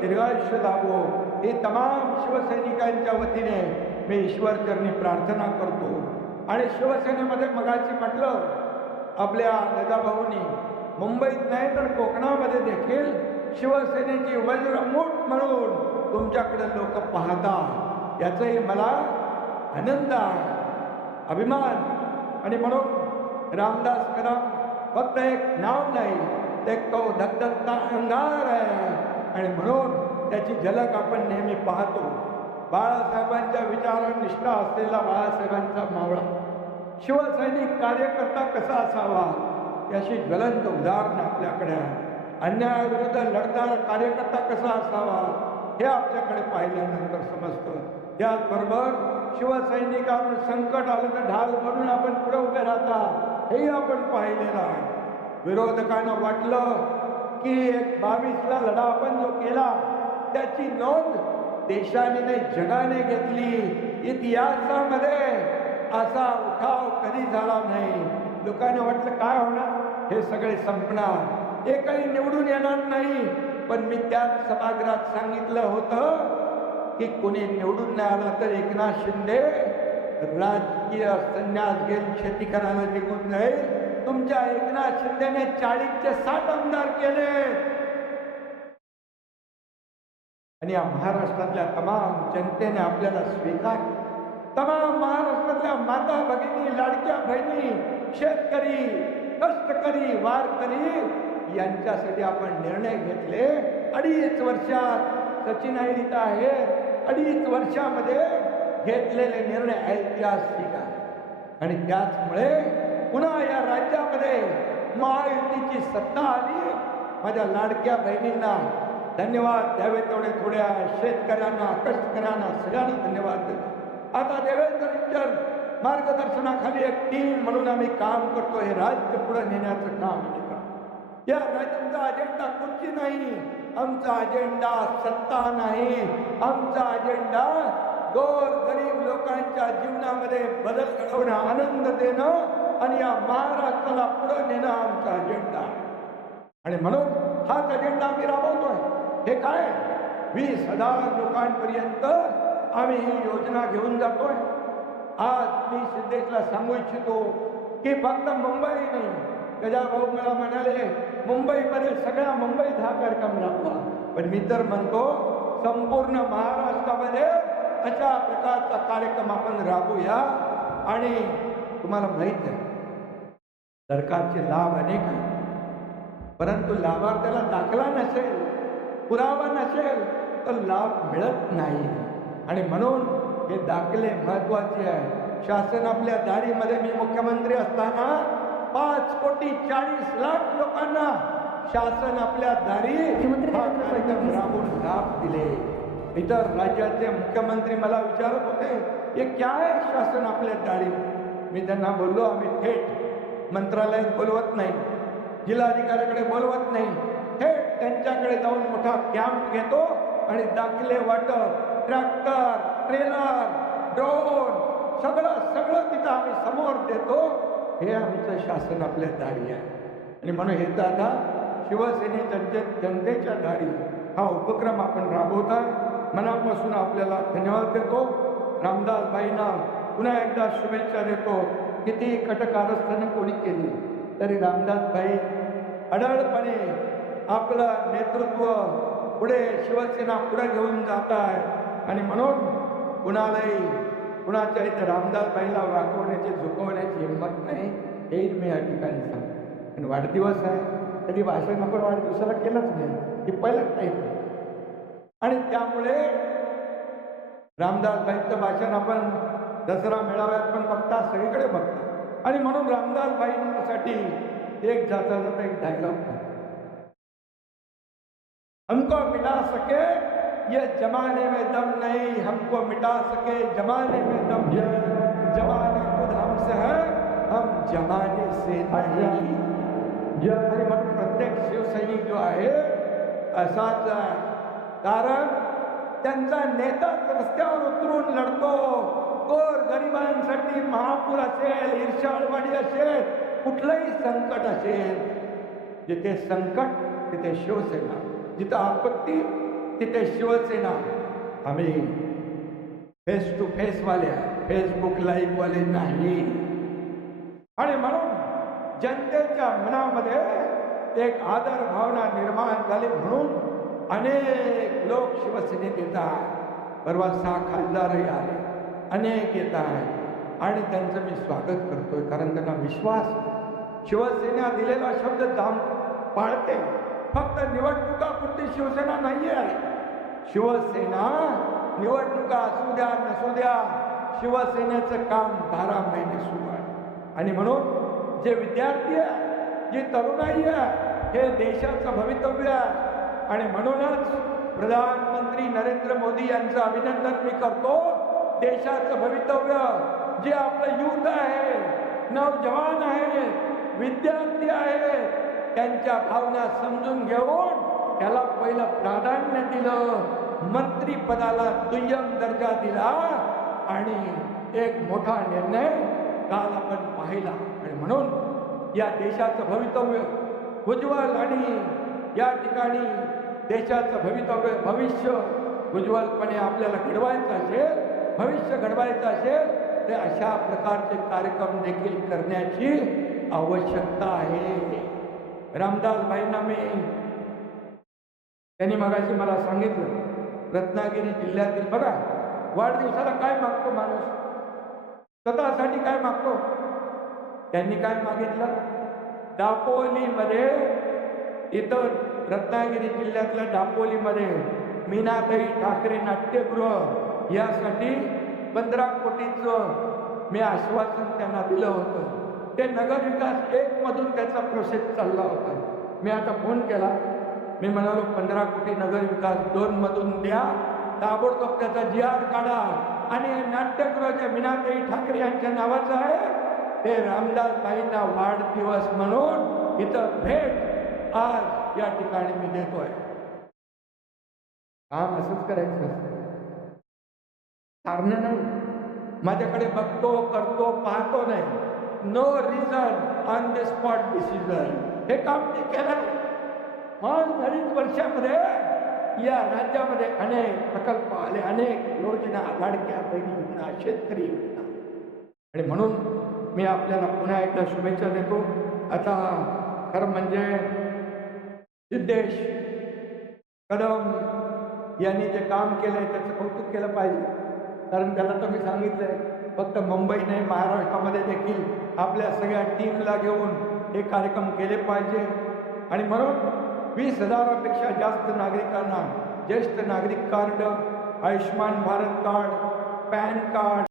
दीर्घायुष्य लाभो हे तमाम शिवसैनिकांच्या वतीने मी ईश्वरचरणी प्रार्थना करतो। आणि शिवसेनेमध्ये मगाशी म्हटलं, आपल्या दादाभाऊंनी मुंबईत नाही तर कोकणामध्ये देखील शिवसेनेची वज्रमूठ म्हणून तुमच्याकडे लोक पाहतात, याचाही मला आनंद आहे, अभिमान। आणि म्हणून रामदास कदम फक्त एक नाव नाही, ते तो धगधगता अंगार आहे आणि म्हणून त्याची झलक आपण नेहमी पाहतो। बाळासाहेबांच्या विचारांवर निष्ठा असलेला बाळासाहेबांचा मावळा शिवसैनिक कार्यकर्ता कसा असावा याची ज्वलंत उदाहरण आपल्याकडे आहे। अन्यायाविरुद्ध लढणारा कार्यकर्ता कसा असावा हे आपल्याकडे पाहिल्यानंतर समजतं। त्याचबरोबर शिवसैनिकांवर संकट आलं तर ढाल भरून आपण पुढे उभे राहता हेही आपण पाहिलेलं आहे। विरोधकांना वाटलं की 22ला लढा आपण जो केला त्याची नोंद देशाने नाही जगाने घेतली, इतिहासामध्ये असा उठाव कधी झाला नाही। लोकांना वाटलं काय होणार, हे सगळे संपणार, एकही निवडून येणार नाही। पण मी त्याच सभागृहात सांगितलं होतं की कोणी निवडून नाही आला तर एकनाथ शिंदे राजकीय संन्यास घेऊन शेती करायला निघून जाईल। तुमच्या एकनाथ शिंदेने 40चे 60 आमदार केले आणि या महाराष्ट्रातल्या तमाम जनतेने आपल्याला स्वीकार, तमाम महाराष्ट्रातल्या माता भगिनी, लाडक्या बहिणी, शेतकरी, कष्टकरी, वारकरी यांच्यासाठी आपण निर्णय घेतले। 2.5 वर्षात सचिन इथं आहे, 2.5 वर्षामध्ये घेतलेले निर्णय ऐतिहासिक आहे आणि त्याचमुळे पुन्हा या राज्यामध्ये महायुतीची सत्ता आली। माझ्या लाडक्या बहिणींना धन्यवाद द्यावे तेवढे थोड्या, शेतकऱ्यांना, कष्टकऱ्यांना सगळ्यांना धन्यवाद देतो। आता देवेंद्र मार्गदर्शनाखाली एक टीम म्हणून आम्ही काम करतो, हे राज्य पुढे नेण्याचं काम आम्ही करतो। या राज्याचा अजेंडा कुठची नाही, आमचा अजेंडा सत्ता नाही, आमचा अजेंडा गोर गरीब लोकांच्या जीवनामध्ये बदल घडवणं, आनंद देणं आणि या महाराष्ट्राला पुढे नेणं आमचा अजेंडा आहे। आणि म्हणून हाच अजेंडा आम्ही राबवतोय। हे काय 20,000 लोकांपर्यंत आम्ही ही योजना घेऊन जातोय। आज मी सिद्धेशला सांगू इच्छितो की फक्त मुंबई नाही, गजाभाऊ मला म्हणाले मुंबईमध्ये सगळ्या मुंबईत हा कार्यक्रम राबवा, पण मी तर म्हणतो संपूर्ण महाराष्ट्रामध्ये अशा प्रकारचा कार्यक्रम आपण राबवूया। आणि तुम्हाला माहित आहे सरकारचे लाभ अनेक आहेत, परंतु लाभार्थ्याला दाखला नसेल, पुरावा नसेल तर लाभ मिळत नाही। आणि म्हणून हे दाखले महत्वाचे आहे। शासन आपल्या दारीमध्ये, मी मुख्यमंत्री असताना 5,40,00,000 लोकांना शासन आपल्या दारी कार्यक्रम राबवून लाभ दिले। इतर राज्याचे मुख्यमंत्री मला विचारत होते हे काय आहे शासन आपल्या दारी। मी त्यांना बोललो आम्ही थेट मंत्रालयात बोलवत नाही, जिल्हाधिकाऱ्याकडे बोलवत नाही, थेट त्यांच्याकडे जाऊन मोठा कॅम्प घेतो आणि दाखले वाटप, ट्रॅक्टर, ट्रेलर, ड्रोन सगळं तिथं आम्ही समोर देतो। हे आमचं शासन आपल्या दारी आहे। आणि म्हणून हे तर आता शिवसेनेच्या जनतेच्या दारी हा उपक्रम आपण राबवत आहे। मनापासून आपल्याला धन्यवाद देतो। रामदासबाईंना पुन्हा एकदा शुभेच्छा देतो। किती कटकारस्थाने कोणी केली तरी रामदासबाई अडळपणे आपलं नेतृत्व पुढे, शिवसेना पुढे घेऊन जात आहे। आणि म्हणून कुणाच्या इथे रामदासबाईंना वाकवण्याची, झुकवण्याची हिंमत नाही, हे मी या ठिकाणी सांगतो। आणि वाढदिवस आहे, कधी भाषण आपण वाढदिवसाला केलंच नाही, हे पहिलंच नाही। आणि त्यामुळे रामदासबाईंचं भाषण आपण दसरा मेळाव्यात पण बघता, सगळीकडे बघता। आणि म्हणून रामदासबाईंसाठी एक जाता एक डायलॉग, हमको मिटा सके ये जमाने में दम नहीं, हमको मिटा सके जमाने में दम है, जमाना खुद हमसे है, हम जमाने से नहीं। आणि म्हणून प्रत्येक शिवसैनिक जो आहे असाच आहे, कारण त्यांचा नेताच रस्त्यावर उतरून लढतो। गोर गरिबांसाठी महापूर असेल, ईर्ष्याळवाडी असेल, कुठलंही संकट असेल, जिथे संकट तिथे शिवसेना, जिथं आपत्ती तिथे शिवसेना, आम्ही फेस टू फेस वाले, फेसबुक लाईव्ह वाले नाही. आणि म्हणून जनतेच्या मनामध्ये एक आदर भावना निर्माण झाली म्हणून अनेक लोक शिवसेनेत येतात. परवा 6 खासदारही आले, अनेक येत आहेत आणि त्यांचं मी स्वागत करतोय, कारण त्यांना विश्वास शिवसेना दिलेला शब्द पाळते. फक्त निवडणुकापुरती शिवसेना नाही आहे. शिवसेना निवडणुका असू द्या नसू द्या, शिवसेनेचं काम 12 महिने सुरू आहे. आणि म्हणून जे विद्यार्थी आहे, जी तरुणाई आहे, हे देशाचं भवितव्य आहे. आणि म्हणूनच प्रधानमंत्री नरेंद्र मोदी यांचं अभिनंदन मी करतो. देशाचं भवितव्य जे आपलं युथ आहे, नौजवान आहे, विद्यार्थी आहे, त्यांच्या भावना समजून घेऊन त्याला पहिलं प्राधान्य दिलं, मंत्रिपदाला दुय्यम दर्जा दिला आणि एक मोठा निर्णय काल आपण पाहिला. आणि म्हणून या देशाचं भवितव्य उज्ज्वल आणि या ठिकाणी देशाचं भविष्य उज्ज्वलपणे आपल्याला घडवायचं असेल, भविष्य घडवायचं असेल, तर अशा प्रकारचे कार्यक्रम देखील करण्याची आवश्यकता आहे. रामदास भाईंना त्यांनी मगाशी मला सांगितलं, रत्नागिरी जिल्ह्यातील बघा, वाढदिवसाला काय मागतो माणूस, स्वतःसाठी काय मागतो. त्यांनी काय मागितलं, दापोलीमध्ये, इथं रत्नागिरी जिल्ह्यातल्या दापोलीमध्ये मीनाताई ठाकरे नाट्यगृह यासाठी 15 कोटीचं मी आश्वासन त्यांना दिलं होतं. ते नगर विकास 1 मधून त्याचा प्रोसेस चालला होता. मी आता फोन केला, मी म्हणालो 15 कोटी नगर विकास 2 मधून द्या, ताबडतोब त्याचा GR काढा आणि नाट्यगृह जे मीनाताई ठाकरे यांच्या नावाचं आहे ते रामदास भाईंना वाढदिवस म्हणून इथं भेट आज या ठिकाणी मी देतोय. काम असंच करायचं असतं, कारण नाही. माझ्याकडे बघतो, करतो, पाहतो नाही. No reason on the spot decision. हे काम ते केलं. मग 2.5 वर्षामध्ये या राज्यामध्ये अनेक प्रकल्प आले, अनेक योजना, लाडक्या बहिणी योजना, शेतकरी योजना. आणि म्हणून मी आपल्याला पुन्हा एकदा शुभेच्छा देतो. आता खरं म्हणजे सिद्धेश कदम यांनी जे काम केलंय त्याचं कौतुक केलं पाहिजे, कारण त्याला तर मी सांगितलंय फक्त मुंबई नाही, महाराष्ट्रामध्ये देखील आपल्या सगळ्या टीमला घेऊन हे कार्यक्रम केले पाहिजे. आणि म्हणून 20,000पेक्षा जास्त नागरिकांना ज्येष्ठ नागरिक card, Ayushman Bharat card, pan card